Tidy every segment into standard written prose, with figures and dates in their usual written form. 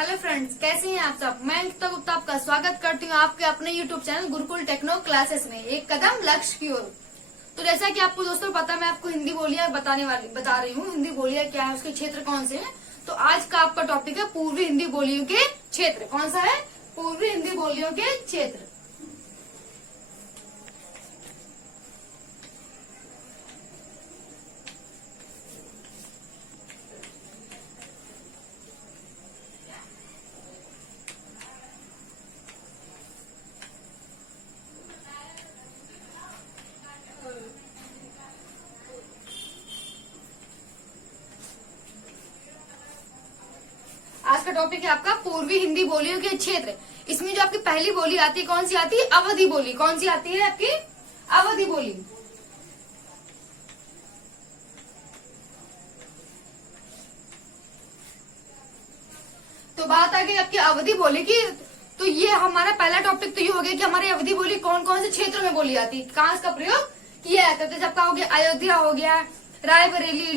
Hello friends, कैसे हैं आप सब। मैं अंकिता गुप्ता आपका स्वागत करती हूँ आपके अपने YouTube channel Gurukul techno classes में, एक कदम लक्ष्य की ओर। तो जैसा कि आपको दोस्तों पता, मैं आपको हिंदी बोलियां बता रही हूँ। हिंदी बोलियां क्या है, उसके क्षेत्र कौन से हैं। तो आज का आपका टॉपिक है पूर्वी हिंदी बोलियों के क्षेत्र। कौन सा है? पूर्वी हिंदी बोलियों के क्षेत्र। आज का टॉपिक है आपका पूर्वी हिंदी बोलियों के क्षेत्र। इसमें जो आपकी पहली बोली आती है, कौन सी आती है? अवधी बोली। कौन सी आती है आपकी? अवधी बोली। तो बात आ गई आपकी अवधी बोली की। तो ये हमारा पहला टॉपिक तो ये हो गया कि हमारी अवधी बोली कौन कौन से क्षेत्रों में बोली जाती है, कहाँ इसका प्रयोग किया जाता है। तो जब का हो गया अयोध्या, हो गया रायबरेली,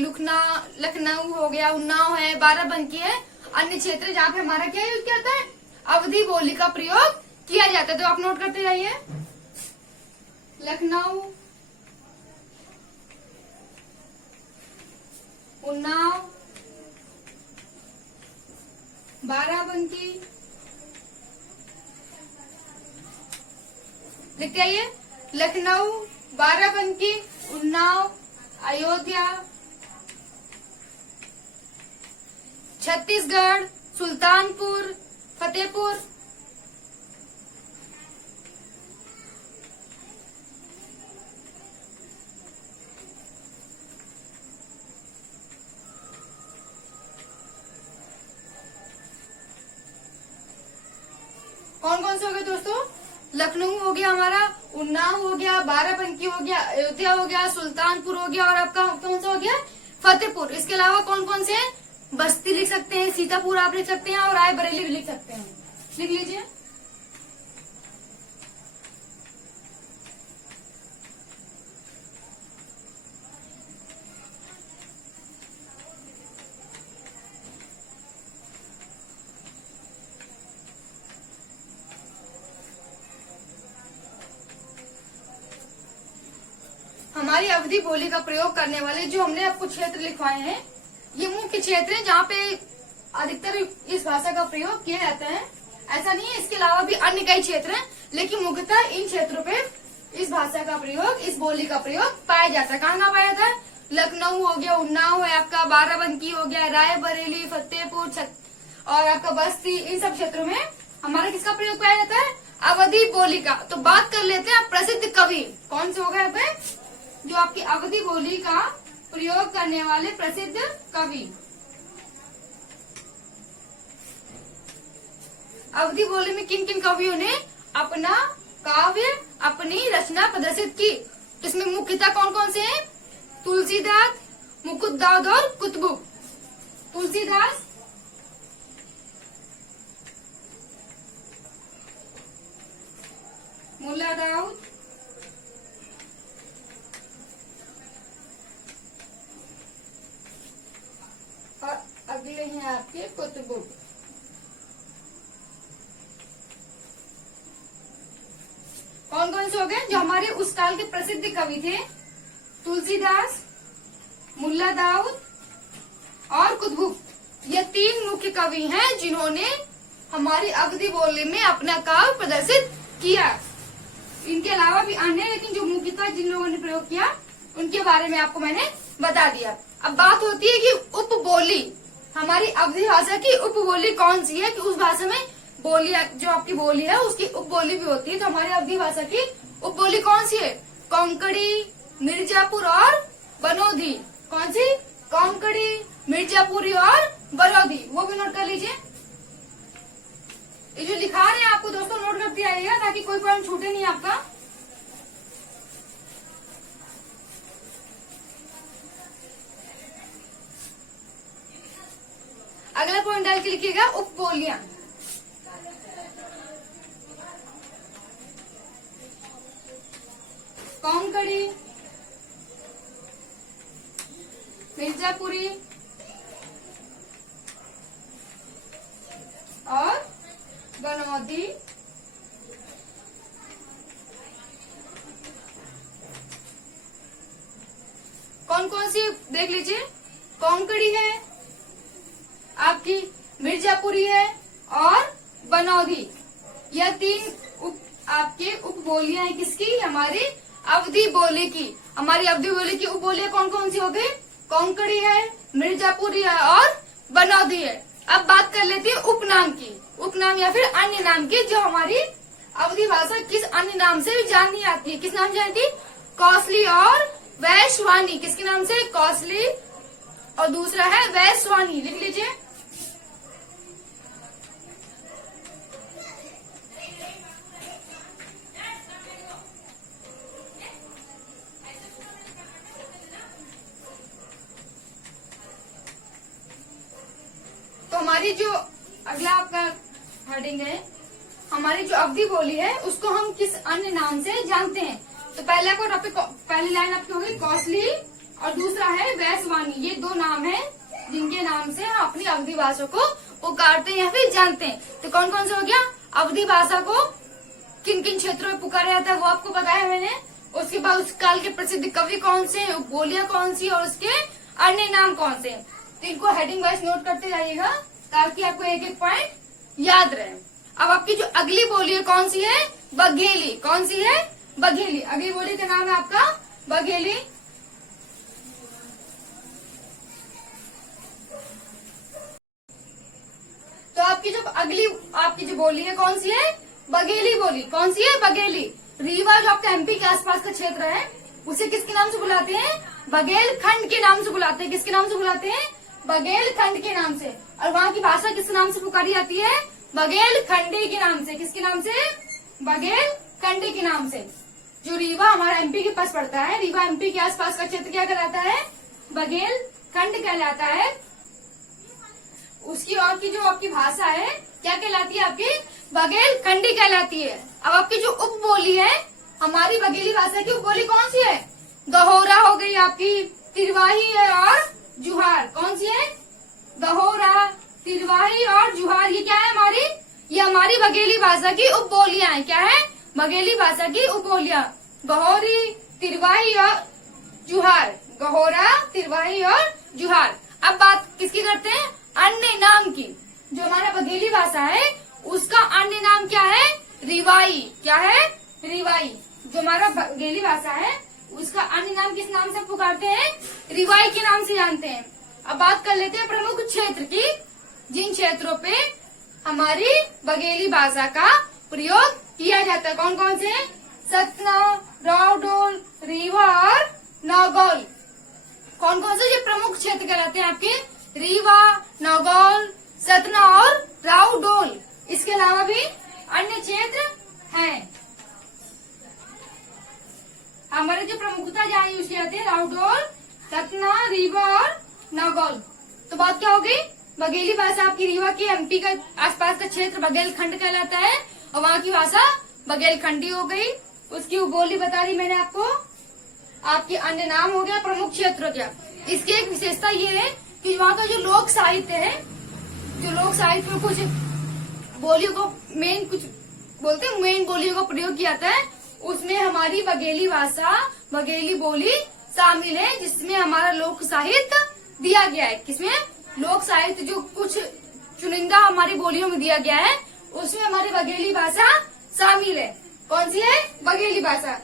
लखनऊ हो गया, उन्नाव है, बाराबंकी है, अन्य क्षेत्र जहाँ पे हमारा क्या यूज किया जाता है, अवधी बोली का प्रयोग किया जाता है। तो आप नोट करते जाइए। लखनऊ, उन्नाव, बाराबंकी, लिखते आइए। लखनऊ, बाराबंकी, उन्नाव, अयोध्या, छत्तीसगढ़, सुल्तानपुर, फतेहपुर, कौन कौन से हो गए दोस्तों? लखनऊ हो गया हमारा, उन्नाव हो गया, बाराबंकी हो गया, अयोध्या हो गया, सुल्तानपुर हो गया, और आपका कौन सा हो गया? फतेहपुर। इसके अलावा कौन कौन से हैं? बस्ती लिख सकते हैं, सीतापुर आप लिख सकते हैं, और रायबरेली भी लिख सकते हैं। लिख लीजिए। हमारी अवधी बोली का प्रयोग करने वाले जो हमने आपको क्षेत्र लिखवाए हैं, ये मुख्य क्षेत्र है जहाँ पे अधिकतर इस भाषा का प्रयोग किया जाता है। ऐसा नहीं है, इसके अलावा भी अन्य कई क्षेत्र हैं, लेकिन मुख्यतः इन क्षेत्रों पे इस भाषा का प्रयोग, इस बोली का प्रयोग पाया जाता है। कहाँ पाया जाता है? लखनऊ हो गया, उन्नाव है आपका, बाराबंकी हो गया, रायबरेली, फतेहपुर और आपका बस्ती, इन सब क्षेत्रों में हमारा किसका प्रयोग पाया जाता है? अवधी बोली का। तो बात कर लेते हैं प्रसिद्ध कवि कौन से हो गए यहाँ पे, जो आपकी अवधी बोली का प्रयोग करने वाले प्रसिद्ध कवि। अवधी बोली में किन किन कवियों ने अपना काव्य, अपनी रचना प्रदर्शित की? तो इसमें मुख्यतः कौन कौन से हैं? तुलसीदास, मुकुटदाऊद और कुतुबुक। तुलसीदास, मुल्ला दाऊद, और अगले हैं आपके कुतुबुक। कौन कौन से हो गए जो हमारे उस काल के प्रसिद्ध कवि थे? तुलसीदास, मुल्ला दाऊद और कुतुबुक। ये तीन मुख्य कवि हैं जिन्होंने हमारी अवधी बोली में अपना काव्य प्रदर्शित किया। इनके अलावा भी अन्य, लेकिन जो मुख्यतः जिन लोगों ने प्रयोग किया उनके बारे में आपको मैंने बता दिया। अब बात होती है कि उपबोली, हमारी अवधी भाषा की उपबोली कौन सी है, कि उस भाषा में बोली, जो आपकी बोली है उसकी उपबोली भी होती है। तो हमारी अवधी भाषा की उपबोली कौन सी है? कोंकणी, मिर्जापुर और बनोधी। कौन सी? कोंकणी, मिर्जापुरी और बनोधी। वो भी नोट कर लीजिए। ये जो लिखा रहे हैं आपको दोस्तों, नोट करते आइएगा ताकि कोई पॉइंट छूटे नहीं आपका। अगला पॉइंट डाल के लिखिएगा उपबोलियां। कोंकणी, मिर्जापुरी, बनौधी, कौन कौन सी देख लीजिए, कोंकणी है आपकी, मिर्जापुरी है और बनौधी। यह तीन आपके उपबोलियां हैं किसकी, हमारी अवधी बोली की। हमारी अवधी बोली की उपबोलियां कौन कौन सी हो गई, कोंकणी है, मिर्जापुरी है और बनौधी है। अब बात कर लेते हैं उपनाम की, उपनाम या फिर अन्य नाम की, जो हमारी अवधी भाषा किस अन्य नाम से भी जानी जाती है। किस नाम से जानती है, कौशली और वैश्वानी। किसके नाम से, कौशली और दूसरा है वैश्वानी, लिख लीजिए। तो हमारी जो अगला आपका हेडिंग है, हमारी जो अवधी बोली है उसको हम किस अन्य नाम से जानते हैं। तो पहला को टॉपिक, पहली लाइन आपकी होगी कौशली और दूसरा है वैश्वानी। ये दो नाम है जिनके नाम से हम अपनी अवधी भाषा को पुकारते हैं या फिर जानते हैं। तो कौन कौन से हो गया, अवधी भाषा को किन किन क्षेत्रों में पुकारा जाता है वो आपको बताया मैंने। उसके बाद उस काल के प्रसिद्ध कवि कौन से, बोलियां कौन सी और उसके अन्य नाम कौन से। तो इनको हेडिंग वाइज नोट करते जाइएगा ताकि आपको एक एक पॉइंट याद रहे। अब आपकी जो अगली बोली है कौन सी है, बघेली। कौन सी है, बघेली। अगली बोली का नाम है आपका बघेली। तो आपकी जो अगली आपकी जो बोली है कौन सी है, बघेली बोली। कौन सी है, बघेली। रीवा जो आपका एमपी के आसपास का क्षेत्र है उसे किसके नाम से बुलाते हैं, बघेलखंड के नाम से बुलाते हैं। किसके नाम से बुलाते हैं, बघेलखंड के नाम से। और वहाँ की भाषा किस नाम से पुकारी जाती है, बघेलखंडी के नाम से। किसके नाम से, बघेलखंडी के नाम से। जो रीवा हमारा एमपी के पास पड़ता है, रीवा एमपी के आसपास का क्षेत्र क्या कहलाता है, बघेलखंड कहलाता है। उसकी और की जो आपकी भाषा है क्या कहलाती है, आपकी बघेलखंडी कहलाती है। अब आपकी जो उपबोली है हमारी बघेली भाषा की उपबोली कौन सी है, गहोरा हो गई आपकी, तिरवाही है और जुहार। कौन सी है, गहोरा, तिरवाही और जुहार। ये क्या है हमारी, ये हमारी बघेली भाषा की उपबोलियां हैं। क्या है, बघेली भाषा की उपबोलियां, गहोरी, तिरवाही और जुहार। गहोरा, तिरवाही और जुहार। अब बात किसकी करते हैं, अन्य नाम की। जो हमारा बघेली भाषा है उसका अन्य नाम क्या है, रिवाई। क्या है, रिवाई। जो हमारा बघेली भाषा है उसका अन्य नाम किस नाम से पुकारते हैं, रिवाई के नाम से जानते हैं। अब बात कर लेते हैं प्रमुख क्षेत्र की, जिन क्षेत्रों पे हमारी बघेली भाषा का प्रयोग किया जाता है। कौन कौन से, सतना, राउडोल, रीवा और नागौल। कौन कौन से ये प्रमुख क्षेत्र कहलाते हैं आपके, रीवा, नागौल, सतना और राउडोल। इसके अलावा भी अन्य क्षेत्र हैं। हमारे जो प्रमुखता जहाँ यूज किए जाते हैं, राउडोल, सतना, रीवा और नागौल। तो बात क्या हो गई, बघेली भाषा आपकी रीवा की एमपी का आसपास का क्षेत्र बघेलखंड कहलाता है और वहाँ की भाषा बघेलखंडी हो गई। उसकी बोली बता दी मैंने आपको। आपके अन्य नाम हो गया प्रमुख क्षेत्र क्या। इसकी एक विशेषता ये है कि वहाँ का जो लोक साहित्य है, जो लोक साहित्य में कुछ बोलियों को मेन कुछ बोलते हैं, मेन बोलियों का प्रयोग किया जाता है, उसमें हमारी बघेली भाषा, बघेली बोली शामिल है, जिसमें हमारा लोक साहित्य दिया गया है। किसमें, लोक साहित्य जो कुछ चुनिंदा हमारी बोलियों में दिया गया है उसमें हमारी बघेली भाषा शामिल है। कौन सी है, बघेली भाषा।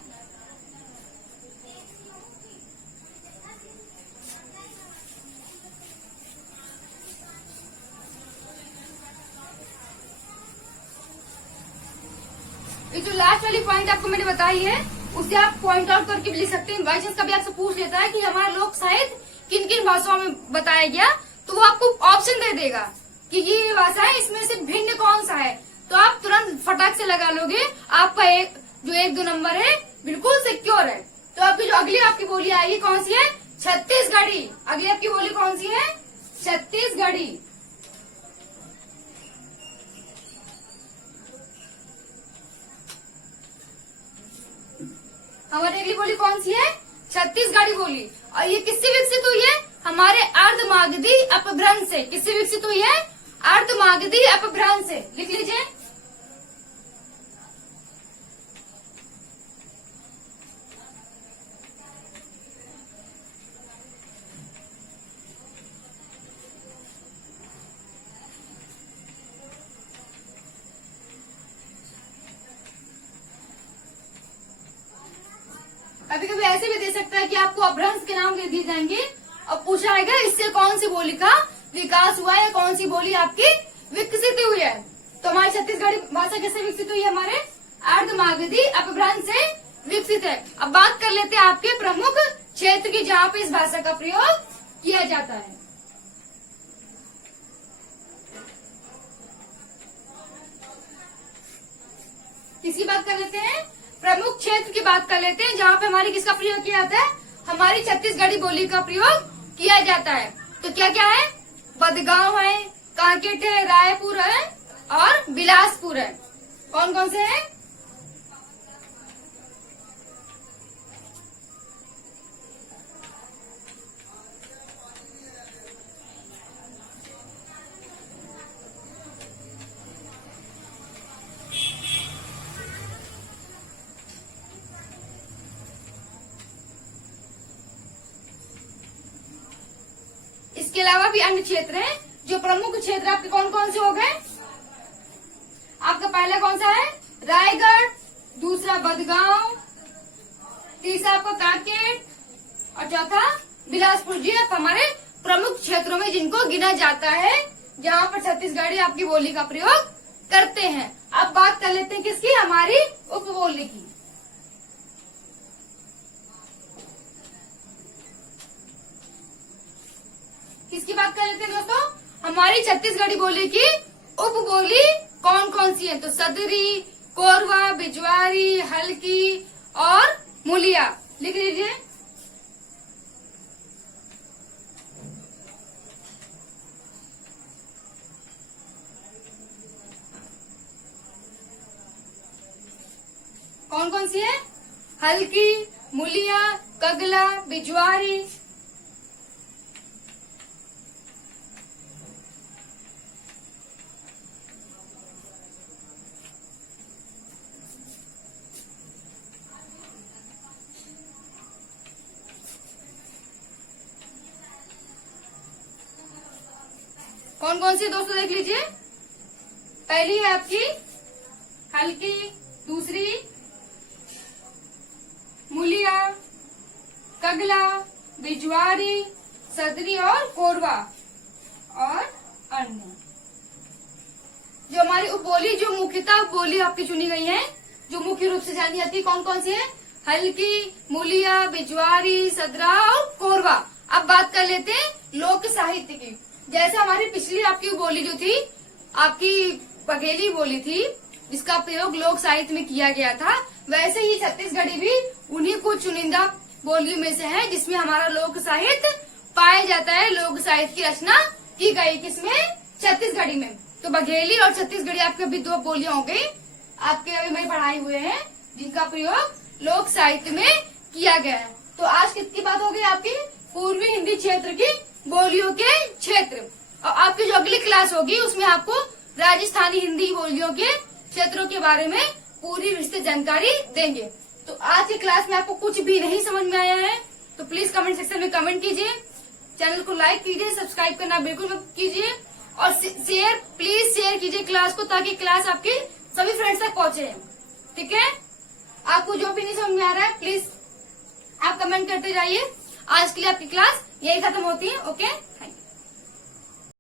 ये जो लास्ट वाली पॉइंट आपको मैंने बताई है उसे आप पॉइंट आउट करके भी लिख सकते हैं। बाई चांस कभी आपसे पूछ लेता है कि हमारा लोक साहित्य किन किन भाषाओं में बताया गया, तो वो आपको ऑप्शन दे देगा कि ये भाषा है, इसमें से भिन्न कौन सा है। तो आप तुरंत फटाक से लगा लोगे, आपका जो 1-2 नंबर है बिल्कुल सिक्योर है। तो आपकी जो अगली आपकी बोली आएगी कौन सी है, छत्तीसगढ़ी। अगली आपकी बोली कौन सी है, छत्तीसगढ़ी। हमारी अगली बोली कौन सी है, छत्तीसगढ़ी बोली। और ये किससे विकसित हुई है, हमारे अर्धमागधी अपभ्रंश से। किससे विकसित हुई है, अर्धमागधी अपभ्रंश से। लिख लीजिए, कभी ऐसे भी दे सकता है कि आपको अपभ्रंश के नाम दे दिए जाएंगे और पूछा जाएगा इससे कौन सी बोली का विकास हुआ है, कौन सी बोली आपकी विकसित हुई है। तो हमारी छत्तीसगढ़ी भाषा कैसे विकसित हुई है, हमारे अर्धमागधी अपभ्रंश से विकसित है। अब बात कर लेते हैं आपके प्रमुख क्षेत्र की जहाँ पे इस भाषा का प्रयोग किया जाता है। किसकी बात कर लेते हैं, प्रमुख क्षेत्र की बात कर लेते हैं जहाँ पे हमारी किसका प्रयोग किया जाता है, हमारी छत्तीसगढ़ी बोली का प्रयोग किया जाता है। तो क्या क्या है, बदगांव है, कांकेट है, रायपुर है और बिलासपुर है। कौन कौन से हैं, इसके अलावा भी अन्य क्षेत्र हैं। जो प्रमुख क्षेत्र आपके कौन कौन से हो गए, आपका पहला कौन सा है, रायगढ़, दूसरा बदगांव, तीसरा आपका कांकेट और चौथा बिलासपुर। जी आप हमारे प्रमुख क्षेत्रों में जिनको गिना जाता है जहाँ पर छत्तीसगढ़ी आपकी बोली का प्रयोग करते हैं। अब बात कर लेते हैं किसकी, हमारी उपबोली की। किसकी बात कर लेते हैं दोस्तों, हमारी छत्तीसगढ़ी बोली की उपबोली कौन कौन सी है। तो सदरी, कोरवा, बिजवारी, हल्की और मुलिया। लिख लीजिए। कौन कौन सी है, हल्की, मुलिया, कगला, बिजवारी। कौन कौन सी दोस्तों देख लीजिए। पहली है आपकी हल्की, दूसरी मुलिया, कगला, बिजवारी, सदरी और कोरवा और अन्य। जो हमारी उपबोली, जो मुख्यतः बोली आपकी चुनी गई है, जो मुख्य रूप से जानी जाती है, कौन कौन सी है, हल्की, मुलिया, बिजवारी, सदरा और कोरवा। अब बात कर लेते हैं लोक साहित्य की। जैसे हमारी पिछली आपकी बोली जो थी, आपकी बघेली बोली थी, जिसका प्रयोग लोक साहित्य में किया गया था, वैसे ही छत्तीसगढ़ी भी उन्हीं कुछ चुनिंदा बोलियों में से है जिसमें हमारा लोक साहित्य पाया जाता है। लोक साहित्य की रचना की गई किसमें, छत्तीसगढ़ी में। तो बघेली और छत्तीसगढ़ी आपके अभी दो बोलियां हो गई, आपके अभी मैं पढ़ाए हुए हैं, जिनका प्रयोग लोक साहित्य में किया गया है। तो आज किसकी बात हो गई, आपकी पूर्वी हिंदी क्षेत्र की बोलियों के क्षेत्र। और आपकी जो अगली क्लास होगी उसमें आपको राजस्थानी हिंदी बोलियों के क्षेत्रों के बारे में पूरी विस्तृत जानकारी देंगे। तो आज की क्लास में आपको कुछ भी नहीं समझ में आया है तो प्लीज कमेंट सेक्शन में कमेंट कीजिए, चैनल को लाइक कीजिए, सब्सक्राइब करना बिल्कुल मत कीजिए और प्लीज शेयर कीजिए क्लास को, ताकि क्लास आपके सभी फ्रेंड्स तक पहुंचे। ठीक है, आपको जो भी नहीं समझ में आ रहा है प्लीज आप कमेंट करते जाइए। आज के लिए आपकी क्लास यही खत्म होती है। ओके।